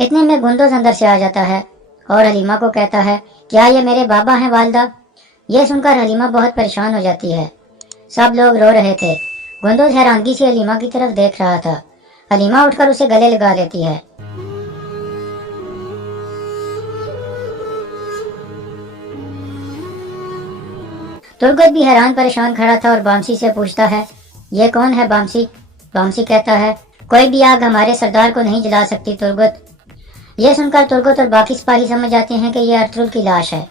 اتنے میں گندوز اندر سے آ جاتا ہے اور حلیمہ کو کہتا ہے کیا یہ میرے بابا ہیں والدہ؟ یہ سن کر حلیمہ بہت پریشان ہو جاتی ہے۔ سب لوگ رو رہے تھے۔ گندوز حیرانگی سے حلیمہ کی طرف دیکھ رہا تھا۔ حلیمہ اٹھ کر اسے گلے لگا لیتی ہے۔ ترگت بھی حیران پریشان کھڑا تھا اور بامسی سے پوچھتا ہے یہ کون ہے بامسی؟ بامسی کہتا ہے کوئی بھی آگ ہمارے سردار کو نہیں جلا سکتی ترگت۔ یہ سن کر ترگت اور باقی سپاہی سمجھ جاتے ہیں کہ یہ ارطغرل کی لاش ہے۔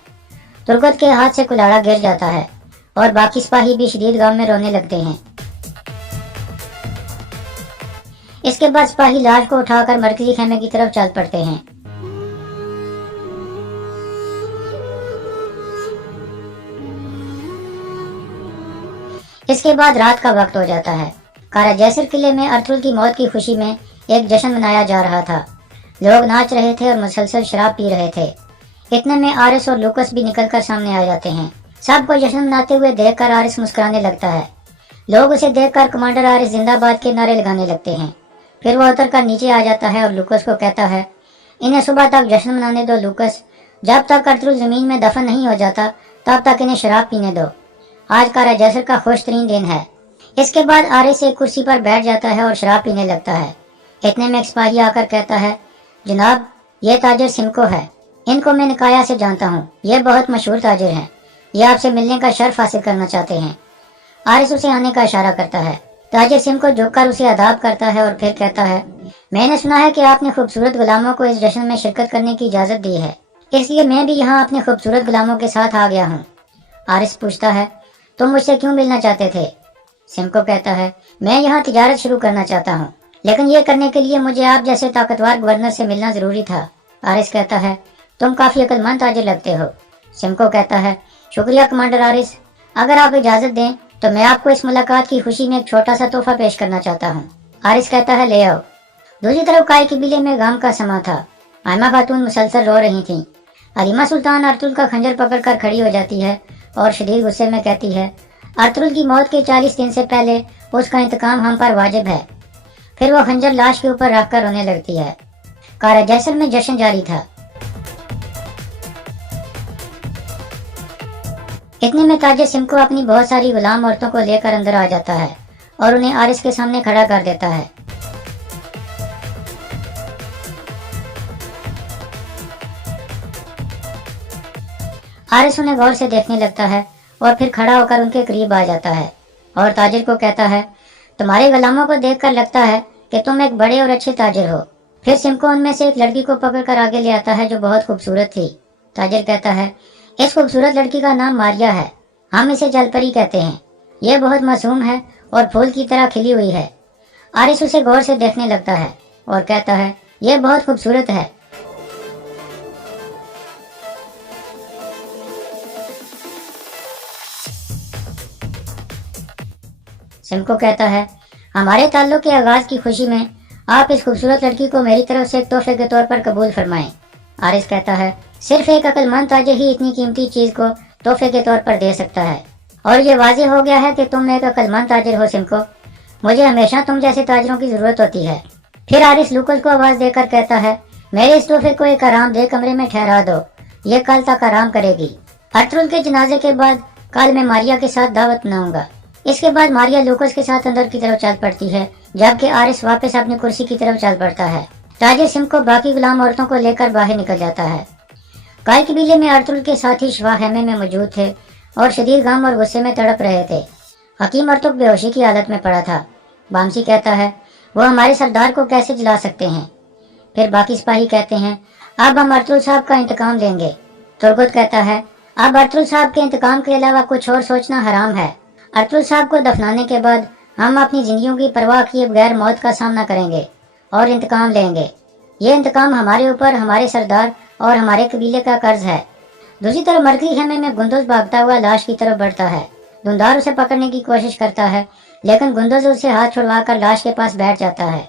ترگت کے ہاتھ سے کلاڑا گر جاتا ہے اور باقی سپاہی بھی شدید غم میں رونے لگتے ہیں۔ اس کے بعد سپاہی لاش کو اٹھا کر مرکزی خیمے کی طرف چل پڑتے ہیں۔ اس کے بعد رات کا وقت ہو جاتا ہے۔ کارا جیسر قلعے میں ارطغرل کی موت کی خوشی میں ایک جشن منایا جا رہا تھا۔ لوگ ناچ رہے تھے اور مسلسل شراب پی رہے تھے۔ اتنے میں آرس اور لوکس بھی نکل کر سامنے آ جاتے ہیں۔ سب کو جشن مناتے ہوئے دیکھ کر آرس مسکرانے لگتا ہے۔ لوگ اسے دیکھ کر کمانڈر آرس زندہ باد کے نعرے لگانے لگتے ہیں۔ پھر وہ اتر کر نیچے آ جاتا ہے اور لوکس کو کہتا ہے انہیں صبح تک جشن منانے دو لوکس، جب تک ارطغرل زمین میں دفن نہیں ہو جاتا تب تک انہیں شراب پینے دو۔ آج کارا جیسر کا خوش ترین دن ہے۔ اس کے بعد آرس ایک کرسی پر بیٹھ جاتا ہے اور شراب پینے لگتا ہے۔ اتنے میں ایک سپاہی آ کر کہتا ہے جناب یہ تاجر سمکو ہے، ان کو میں نکایا سے جانتا ہوں، یہ بہت مشہور تاجر ہیں، یہ آپ سے ملنے کا شرف حاصل کرنا چاہتے ہیں۔ آرس اسے آنے کا اشارہ کرتا ہے۔ تاجر سمکو جھک کر اسے آداب کرتا ہے اور پھر کہتا ہے میں نے سنا ہے کہ آپ نے خوبصورت غلاموں کو اس جشن میں شرکت کرنے کی اجازت دی ہے، اس لیے میں بھی یہاں اپنے خوبصورت غلاموں کے ساتھ آ گیا ہوں۔ آرس پوچھتا ہے تم مجھ سے کیوں ملنا چاہتے تھے؟ سمکو کہتا ہے میں یہاں تجارت شروع کرنا چاہتا ہوں، لیکن یہ کرنے کے لیے مجھے آپ جیسے طاقتور گورنر سے ملنا ضروری تھا۔ آرس کہتا ہے تم کافی عقل مند تاجر لگتے ہو۔ سمکو کہتا ہے شکریہ کمانڈر آرس، اگر آپ اجازت دیں تو میں آپ کو اس ملاقات کی خوشی میں ایک چھوٹا سا تحفہ پیش کرنا چاہتا ہوں۔ آرس کہتا ہے لے آؤ۔ دوسری طرف کائی قبیلے میں غم کا سما تھا۔ آئمہ خاتون مسلسل رو رہی تھیں۔ حلیمہ سلطان ارطغرل کا خنجر پکڑ کر کھڑی ہو جاتی ہے اور شدید غصے میں کہتی ہے ارطغرل کی موت کے 40 دن سے پہلے اس کا انتقام ہم پر واجب ہے۔ پھر وہ خنجر لاش کے اوپر رکھ کر رونے لگتی ہے۔ کارا جیسر میں جشن جاری تھا۔ اتنے میں تاجر سمکو اپنی بہت ساری غلام عورتوں کو لے کر اندر آ جاتا ہے اور انہیں آرس کے سامنے کھڑا کر دیتا ہے۔ آرس انہیں غور سے دیکھنے لگتا ہے اور پھر کھڑا ہو کر ان کے قریب آ جاتا ہے اور تاجر کو کہتا ہے تمہارے غلاموں کو دیکھ کر لگتا ہے کہ تم ایک بڑے اور اچھے تاجر ہو۔ پھر سمکو ان میں سے ایک لڑکی کو پکڑ کر آگے لے آتا ہے جو بہت خوبصورت تھی۔ تاجر کہتا ہے اس خوبصورت لڑکی کا نام ماریا ہے، ہم اسے جل پری کہتے ہیں، یہ بہت معصوم ہے اور پھول کی طرح کھلی ہوئی ہے۔ آرس اسے غور سے دیکھنے لگتا ہے اور کہتا ہے یہ بہت خوبصورت ہے۔ سمکو کہتا ہے ہمارے تعلق کے آغاز کی خوشی میں آپ اس خوبصورت لڑکی کو میری طرف سے ایک تحفے کے طور پر قبول فرمائیں۔ آرس کہتا ہے صرف ایک عقل مند تاجر ہی اتنی قیمتی چیز کو تحفے کے طور پر دے سکتا ہے، اور یہ واضح ہو گیا ہے کہ تم ایک عقل مند تاجر ہو سمکو، مجھے ہمیشہ تم جیسے تاجروں کی ضرورت ہوتی ہے۔ پھر آرس لوکس کو آواز دے کر کہتا ہے میرے اس تحفے کو ایک آرام دہ کمرے میں ٹھہرا دو، یہ کل تک آرام کرے گی۔ ارطغرل کے جنازے کے بعد کل میں ماریا کے ساتھ دعوت مناؤں گا۔ اس کے بعد ماریا لوکس کے ساتھ اندر کی طرف چل پڑتی ہے جبکہ آرس واپس اپنی کرسی کی طرف چل پڑتا ہے۔ تاجر سمکو باقی غلام عورتوں کو لے کر باہر نکل جاتا ہے۔ کائی قبیلے میں ارطغرل کے ساتھی شفا خیمے میں موجود تھے اور شدید غم اور غصے میں تڑپ رہے تھے۔ حکیم ارطغرل بے ہوشی کی حالت میں پڑا تھا۔ بامسی کہتا ہے وہ ہمارے سردار کو کیسے جلا سکتے ہیں؟ پھر باقی سپاہی کہتے ہیں اب ہم ارطغرل صاحب کا انتقام لیں گے۔ ترگت کہتا ہے اب ارطغرل صاحب کے انتقام کے علاوہ کچھ اور سوچنا حرام ہے۔ ارطغرل صاحب کو دفنانے کے بعد ہم اپنی زندگیوں کی پرواہ کیے بغیر موت کا سامنا کریں گے اور انتقام لیں گے۔ یہ انتقام ہمارے اوپر، ہمارے سردار اور ہمارے قبیلے کا قرض ہے۔ دوسری طرف مرکزی خیمے میں گندوز بھاگتا ہوا لاش کی طرف بڑھتا ہے۔ دھندار اسے پکڑنے کی کوشش کرتا ہے لیکن گندوز اسے ہاتھ چھڑوا کر لاش کے پاس بیٹھ جاتا ہے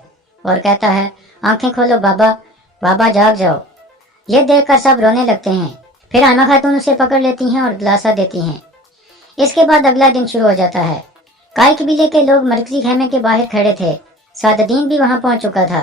اور کہتا ہے آنکھیں کھولو بابا، بابا جاگ جاؤ۔ یہ دیکھ کر سب رونے لگتے ہیں۔ پھر آئمہ خاتون اسے پکڑ لیتی ہیں اور دلاسا دیتی ہیں۔ اس کے بعد اگلا دن شروع ہو جاتا ہے۔ کائی قبیلے کے لوگ مرکزی خیمے کے باہر کھڑے تھے۔ سعد الدین بھی وہاں پہنچ چکا تھا۔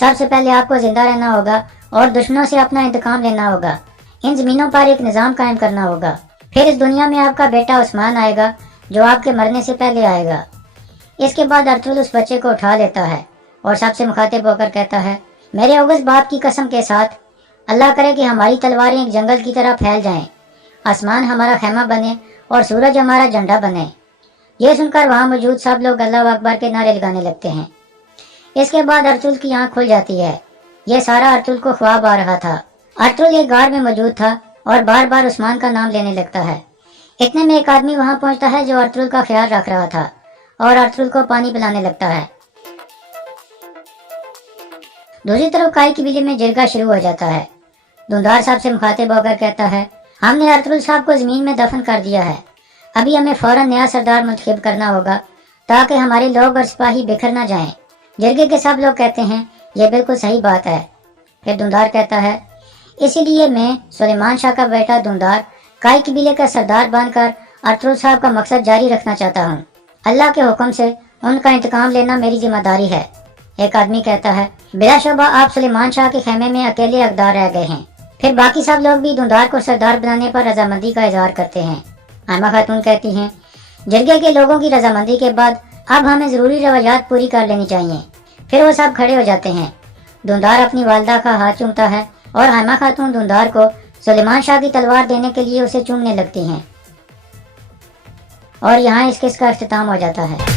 سب سے پہلے آپ کو زندہ رہنا ہوگا اور دشمنوں سے اپنا انتقام لینا ہوگا۔ ان زمینوں پر ایک نظام قائم کرنا ہوگا۔ پھر اس دنیا میں آپ کا بیٹا عثمان آئے گا جو آپ کے مرنے سے پہلے آئے گا۔ اس کے بعد ارطغرل اس بچے کو اٹھا لیتا ہے اور سب سے مخاطب ہو کر کہتا ہے، میرے اوغز باپ کی قسم کے ساتھ اللہ کرے کہ ہماری تلواریں ایک جنگل کی طرح پھیل جائیں، آسمان ہمارا خیمہ بنے اور سورج ہمارا جھنڈا بنے۔ یہ سن کر وہاں موجود سب لوگ اللہ اکبر کے نعرے لگانے لگتے ہیں۔ اس کے بعد ارطغرل کی آنکھ کھل جاتی ہے۔ یہ سارا ارطغرل کو خواب آ رہا تھا۔ ارطغرل ایک غار میں موجود تھا اور بار بار عثمان کا نام لینے لگتا ہے۔ اتنے میں ایک آدمی وہاں پہنچتا ہے جو ارطغرل کا خیال رکھ رہا تھا اور ارطغرل کو پانی پلانے لگتا ہے۔ دوسری طرف کائی قبیلے میں جرگہ شروع ہو جاتا ہے۔ دھندار صاحب سے مخاطب ہو کر کہتا ہے، ہم نے ارطغرل صاحب کو زمین میں دفن کر دیا ہے، ابھی ہمیں فوراً نیا سردار منتخب کرنا ہوگا تاکہ ہمارے لوگ اور سپاہی بکھر نہ جائیں۔ جرگے کے سب لوگ کہتے ہیں یہ بالکل صحیح بات ہے۔ پھر دھندار کہتا ہے، اسی لیے میں سلیمان شاہ کا بیٹا دھندار کائی قبیلے کا سردار بن کر ارطغرل صاحب کا مقصد جاری رکھنا چاہتا ہوں۔ اللہ کے حکم سے ان کا انتقام لینا میری ذمہ داری ہے۔ ایک آدمی کہتا ہے، بلا شبہ آپ سلیمان شاہ کے خیمے میں اکیلے حقدار رہ گئے ہیں۔ پھر باقی سب لوگ بھی دھندار کو سردار بنانے پر رضامندی کا اظہار کرتے ہیں۔ ایما خاتون کہتی ہیں، جرگے کے لوگوں کی رضامندی کے بعد اب ہمیں ضروری روایات پوری کر لینی چاہیے۔ پھر وہ سب کھڑے ہو جاتے ہیں۔ دھندار اپنی والدہ کا ہاتھ چومتا ہے اور ایما خاتون دھندار کو سلیمان شاہ کی تلوار دینے کے لیے اسے چومنے لگتی ہیں۔ اور یہاں اس قصے کا اختتام ہو جاتا ہے۔